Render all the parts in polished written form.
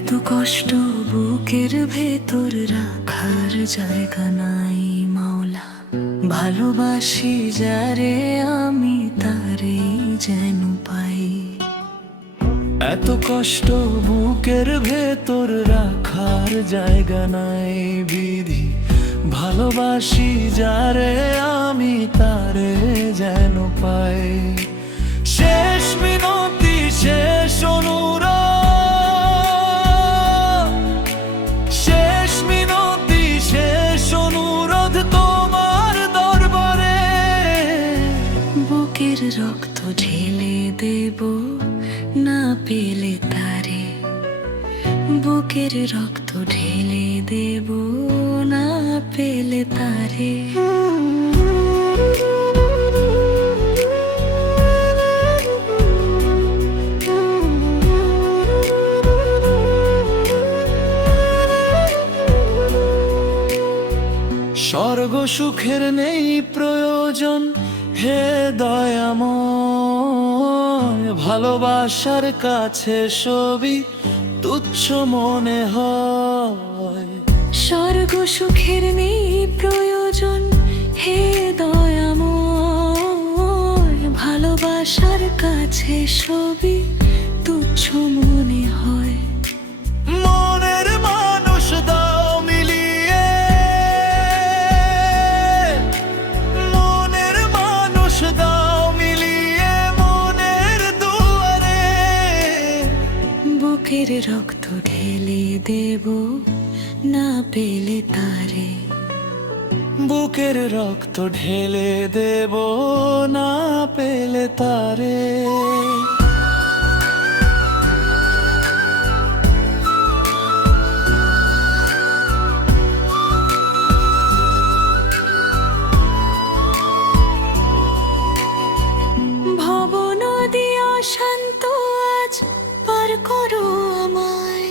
এত কষ্ট বুকের ভেতর রাখার জায়গা নাই মাওলা। ভালোবাসি যারে আমি তারে যেন পাই। এত কষ্ট বুকের ভেতর রাখার জায়গা নাই বিধি। ভালোবাসি যারে আমি তারে যেন পাই। শেষ মিনতি শেষ অনুরোধ, শেষ মিনতি শেষ অনুরোধ তোমার দরবারে। বুকের রক্ত ঢেলে দেব না পেলে তারে। বুকের রক্ত ঢেলে দেব না পেলে তারে। স্বর্গ সুখের নেই প্রয়োজন হে দয়াময়। ভালোবাসার কাছে সবই তুচ্ছ মনে হয়। স্বর্গ সুখের নেই প্রয়োজন হে দয়াময়। ভালোবাসার কাছে সবই তুচ্ছ মনে হয়। মনের মানুষ দাও মিলিয়ে, মনের মানুষ দাও মিলিয়ে মনের দুয়ারে। বুকের রক্ত ঢেলে দেব না পেলে তারে। বুকের রক্ত ঢেলে দেব না পেলে তারে। ভব নদী অশান্ত আজ পার করো আমায়।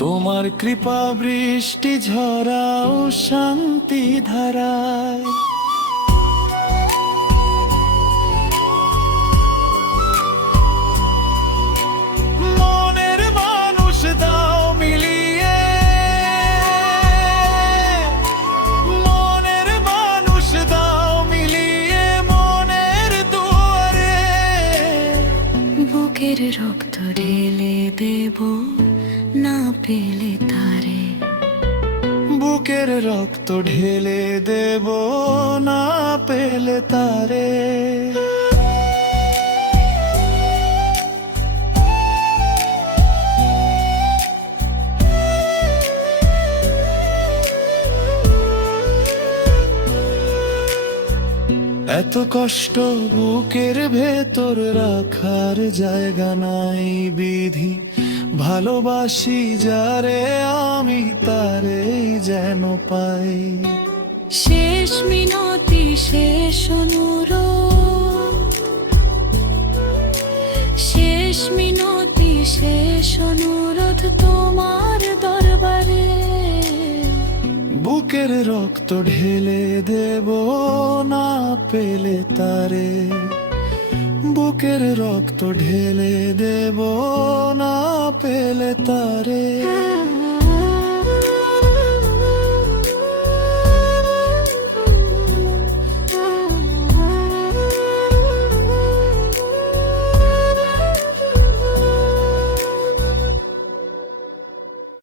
তোমার কৃপা বৃষ্টি ঝরাও শান্তি ধারায়। মনের মানুষ দাও মিলিয়ে, মনের মানুষ দাও মিলিয়ে মনের দুয়ারে। বুকের রক্ত ঢেলে দেব না পেলে তারে। বুকের রক্ত ঢেলে দেব না পেলে তারে। এত কষ্ট বুকের ভেতর রাখার জায়গা নাই বিধি। ভালোবাসি যারে আমি তারে যেন পাই। শেষ মিনতি শেষ অনুরোধ, শেষ মিনতি শেষ অনুরোধ তোমার দরবারে। বুকের রক্ত ঢেলে দেব না পেলে তারে। বুকের রক্ত ঢেলে দেব না পেলে তারে।